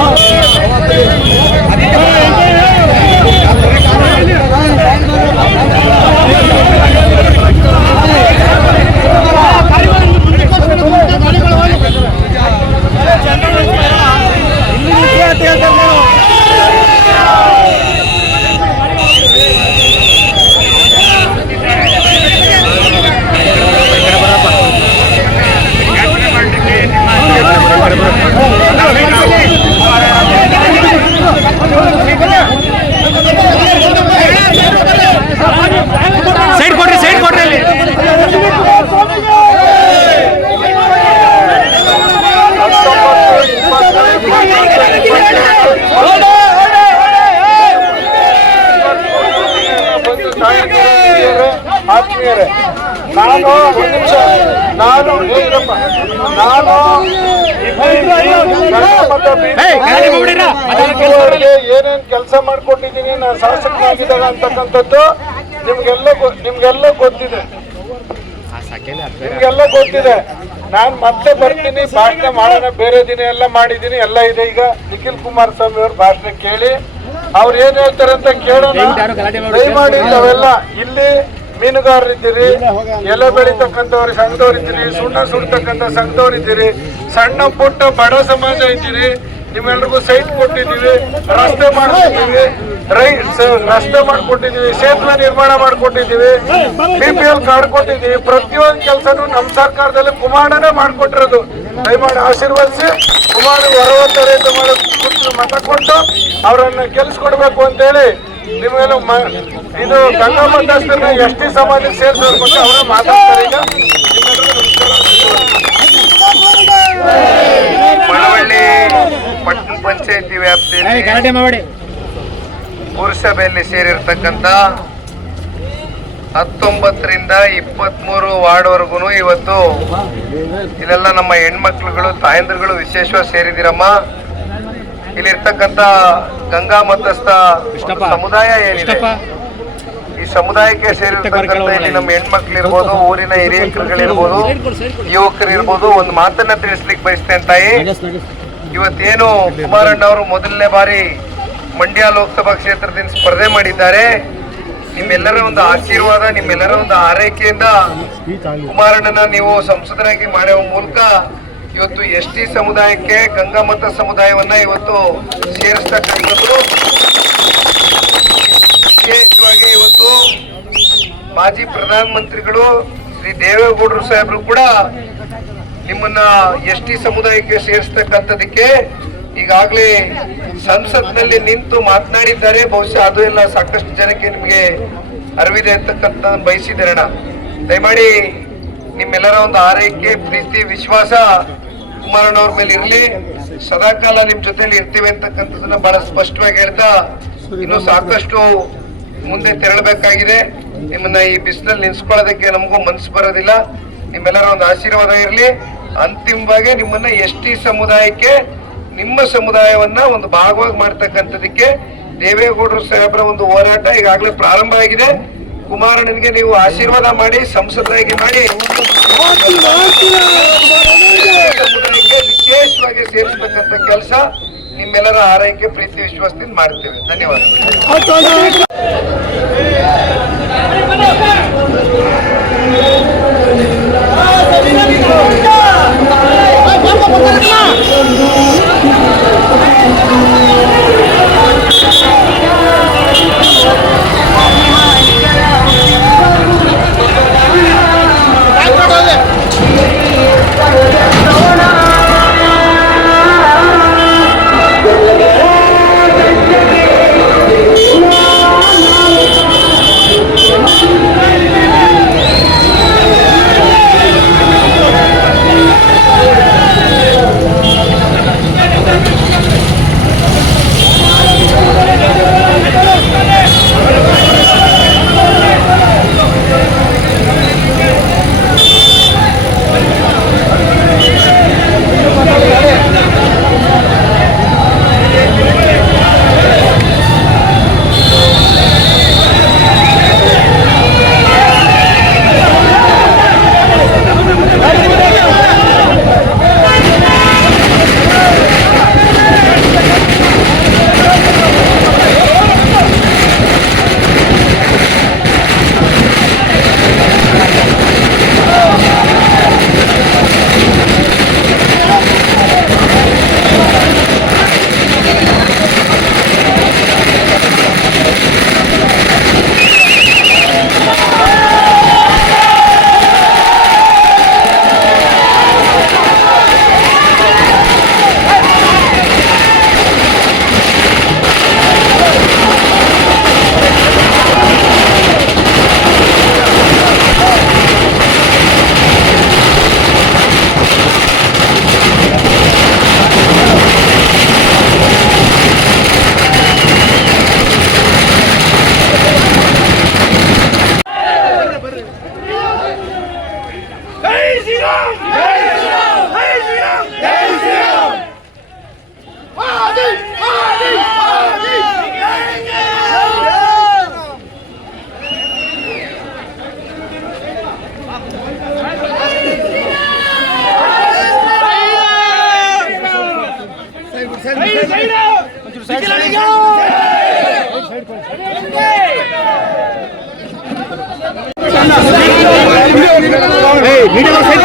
Nossa! ಆತ್ಮೀಯರೇ ನಾನು ಒಂದು ನಿಮಿಷ. ನಾನು ನಾನು. ಏನೇನ್ ಕೆಲಸ ಮಾಡ್ಕೊಂಡಿದ್ದೀನಿ ನಾನು ಶಾಸಕನಾಗಿದ್ದಾಗ ಅಂತಕ್ಕಂಥದ್ದು ನಿಮ್ಗೆಲ್ಲ ನಿಮ್ಗೆಲ್ಲ ಗೊತ್ತಿದೆ. ನಿಮ್ಗೆಲ್ಲ ಗೊತ್ತಿದೆ. ನಾನು ಮತ್ತೆ ಬರ್ತೀನಿ ಭಾಷಣ ಮಾಡೋಣ ಬೇರೆ ದಿನ ಎಲ್ಲ ಮಾಡಿದ್ದೀನಿ ಎಲ್ಲ ಇದೆ ಈಗ. ನಿಖಿಲ್ ಕುಮಾರಸ್ವಾಮಿ ಅವ್ರ ಭಾಷಣ ಕೇಳಿ. ಅವ್ರು ಏನ್ ಹೇಳ್ತಾರೆ ಅಂತ ಕೇಳೋಣ. ದಯಮಾಡಿ ಇಲ್ಲಿ ಮೀನುಗಾರರಿದ್ದೀರಿ ಎಲೆ ಬೆಳಿತಕ್ಕಂಥವ್ರು ಸಂಘದವ್ರಿದ್ದೀರಿ ಸುಣ್ಣ ಸುಡ್ತಕ್ಕಂಥ ಸಂಘದವ್ರಿದ್ದೀರಿ ಸಣ್ಣ ಪುಟ್ಟ ಬಡ ಸಮಾಜ ಇದ್ದೀರಿ ನಿಮ್ಮೆಲ್ರಿಗೂ ಸೈಟ್ ಕೊಟ್ಟಿದ್ದೀವಿ ರಸ್ತೆ ಮಾಡ್ಕೊಟ್ಟಿದ್ದೀವಿ ರೈ ರಸ್ತೆ ಮಾಡ್ಕೊಟ್ಟಿದ್ದೀವಿ ಸೇತುವೆ ನಿರ್ಮಾಣ ಮಾಡಿಕೊಟ್ಟಿದ್ದೀವಿ ಬಿ ಪಿ ಎಲ್ ಕಾರ್ಡ್ ಕೊಟ್ಟಿದ್ದೀವಿ ಪ್ರತಿಯೊಂದು ಕೆಲಸನೂ ನಮ್ಮ ಸರ್ಕಾರದಲ್ಲಿ ಕುಮಾರನೇ ಮಾಡಿಕೊಟ್ಟಿರೋದು. ದಯಮಾಡಿ ಆಶೀರ್ವದಿಸಿ ಕುಮಾರ ಹೊರವತ್ತಾರೆ ರೈತ ಮತ ಕೊಟ್ಟು ಅವರನ್ನು ಗೆಲ್ಲಿಸ್ಕೊಡ್ಬೇಕು ಅಂತೇಳಿ ನಿಮ್ಮೆಲ್ಲ ಮ- ಇದು ಗಂಗಾ ಮತಸ್ಥರನ್ನ ಎಸ್ ಟಿ ಸಮಾಜಕ್ಕೆ ಸೇರಿಸಬೇಕು ಅಂತ ಅವರೇ ಮಾತಾಡ್ತಾರೆ ಈಗ. ಮಳವಳ್ಳಿ ಪಟ್ಟಣ ಪಂಚಾಯತಿ ವ್ಯಾಪ್ತಿಯಲ್ಲಿ ಪುರಸಭೆಯಲ್ಲಿ ಸೇರಿರ್ತಕ್ಕಂಥ ಹತ್ತೊಂಬತ್ತರಿಂದ ಇಪ್ಪತ್ಮೂರು ವಾರ್ಡ್ವರೆಗೂ ಇವತ್ತು ಇಲ್ಲೆಲ್ಲ ನಮ್ಮ ಹೆಣ್ಮಕ್ಳುಗಳು ತಾಯಂದ್ರಗಳು ವಿಶೇಷವಾಗಿ ಸೇರಿದಿರಮ್ಮ ಇಲ್ಲಿರ್ತಕ್ಕಂಥ ಗಂಗಾ ಮತಸ್ಥ. ಸಮುದಾಯ ಏನಿದೆ? ಈ ಸಮುದಾಯಕ್ಕೆ ಸೇರಿರ್ತಕ್ಕಂಥ ಇಲ್ಲಿ ನಮ್ಮ ಹೆಣ್ಮಕ್ಳಿರ್ಬೋದು ಊರಿನ ಹಿರಿಯಕರುಗಳಿರ್ಬೋದು ಯುವಕರು ಇರ್ಬೋದು ಒಂದು ಮಾತನ್ನ ತಿಳಿಸ್ಲಿಕ್ಕೆ ಬಯಸ್ತೇನೆ ತಾಯಿ. ಇವತ್ತೇನು ಕುಮಾರಣ್ಣ ಅವರು ಮೊದಲನೇ ಬಾರಿ ಮಂಡ್ಯ ಲೋಕಸಭಾ ಕ್ಷೇತ್ರದಿಂದ ಸ್ಪರ್ಧೆ ಮಾಡಿದ್ದಾರೆ. ನಿಮ್ಮೆಲ್ಲರ ಒಂದು ಆಶೀರ್ವಾದ ನಿಮ್ಮೆಲ್ಲರ ಒಂದು ಆರೈಕೆಯಿಂದ ಕುಮಾರಣ್ಣನ ನೀವು ಸಂಸದರಾಗಿ ಮಾಡುವ ಮೂಲಕ ಇವತ್ತು ಎಸ್ ಟಿ ಸಮುದಾಯಕ್ಕೆ ಗಂಗಾಮತ ಸಮುದಾಯವನ್ನ ಇವತ್ತು ಸೇರಿಸ್ತಕ್ಕಂಥದ್ದು. ವಿಶೇಷವಾಗಿ ಇವತ್ತು ಮಾಜಿ ಪ್ರಧಾನಮಂತ್ರಿಗಳು ಶ್ರೀ ದೇವೇಗೌಡರು ಸಾಹೇಬರು ಕೂಡ ನಿಮ್ಮನ್ನ ಎಸ್ ಟಿ ಸಮುದಾಯಕ್ಕೆ ಸೇರಿಸ್ತಕ್ಕಂಥದಕ್ಕೆ ಈಗಾಗಲೇ ಸಂಸತ್ನಲ್ಲಿ ನಿಂತು ಮಾತನಾಡಿದ್ದಾರೆ. ಬಹುಶಃ ಅದು ಎಲ್ಲ ಸಾಕಷ್ಟು ಜನಕ್ಕೆ ನಿಮಗೆ ಅರಿವಿದೆ ಅಂತಕ್ಕಂಥ ಅಣ್ಣ. ದಯಮಾಡಿ ನಿಮ್ಮೆಲ್ಲರ ಒಂದು ಆರೈಕೆ, ಪ್ರೀತಿ, ವಿಶ್ವಾಸ ಕುಮಾರಣ್ಣವ್ರ ಮೇಲೆ ಇರಲಿ. ಸದಾಕಾಲ ನಿಮ್ ಜೊತೆಲಿ ಇರ್ತೀವಿ ಅಂತಕ್ಕಂಥದನ್ನ ಬಹಳ ಸ್ಪಷ್ಟವಾಗಿ ಹೇಳ್ತಾ ಇನ್ನು ಸಾಕಷ್ಟು ಮುಂದೆ ತೆರಳಬೇಕಾಗಿದೆ. ನಿಮ್ಮನ್ನ ಈ ಬಿಸಿಲಲ್ಲಿ ನಿಲ್ಸ್ಕೊಳ್ಳೋದಕ್ಕೆ ನಮಗೂ ಮನ್ಸು ಬರೋದಿಲ್ಲ. ನಿಮ್ಮೆಲ್ಲರ ಒಂದು ಆಶೀರ್ವಾದ ಇರಲಿ. ಅಂತಿಮವಾಗಿ ನಿಮ್ಮನ್ನ ಎಸ್ ಟಿ ಸಮುದಾಯಕ್ಕೆ ನಿಮ್ಮ ಸಮುದಾಯವನ್ನ ಒಂದು ಭಾಗವಾಗಿ ಮಾಡ್ತಕ್ಕಂಥದಕ್ಕೆ ದೇವೇಗೌಡರು ಸಾಹೇಬರ ಒಂದು ಹೋರಾಟ ಈಗಾಗಲೇ ಪ್ರಾರಂಭ ಆಗಿದೆ. ಕುಮಾರಣ್ಣನಿಗೆ ನೀವು ಆಶೀರ್ವಾದ ಮಾಡಿ ಸಂಸದರಾಗಿ ಮಾಡಿ. ವಿಶೇಷವಾಗಿ ಸೇರಿಸತಕ್ಕಂಥ ಕೆಲಸ ನಿಮ್ಮೆಲ್ಲರ ಆರೈಕೆ ಪ್ರೀತಿ ವಿಶ್ವಾಸದಿಂದ ಮಾಡ್ತೇವೆ. ಧನ್ಯವಾದ ಏಯ್ ವಿಡಿಯೋ ಸೈಡ್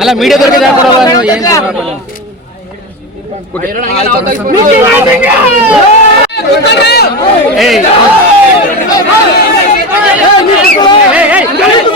ಅಲ್ಲ ಮೀಡಿಯಾದವ್ರಿಗೆ ಜಾಗ ಕೊಡಲ್ಲ ಏನ್ ಏಯ್ ಏಯ್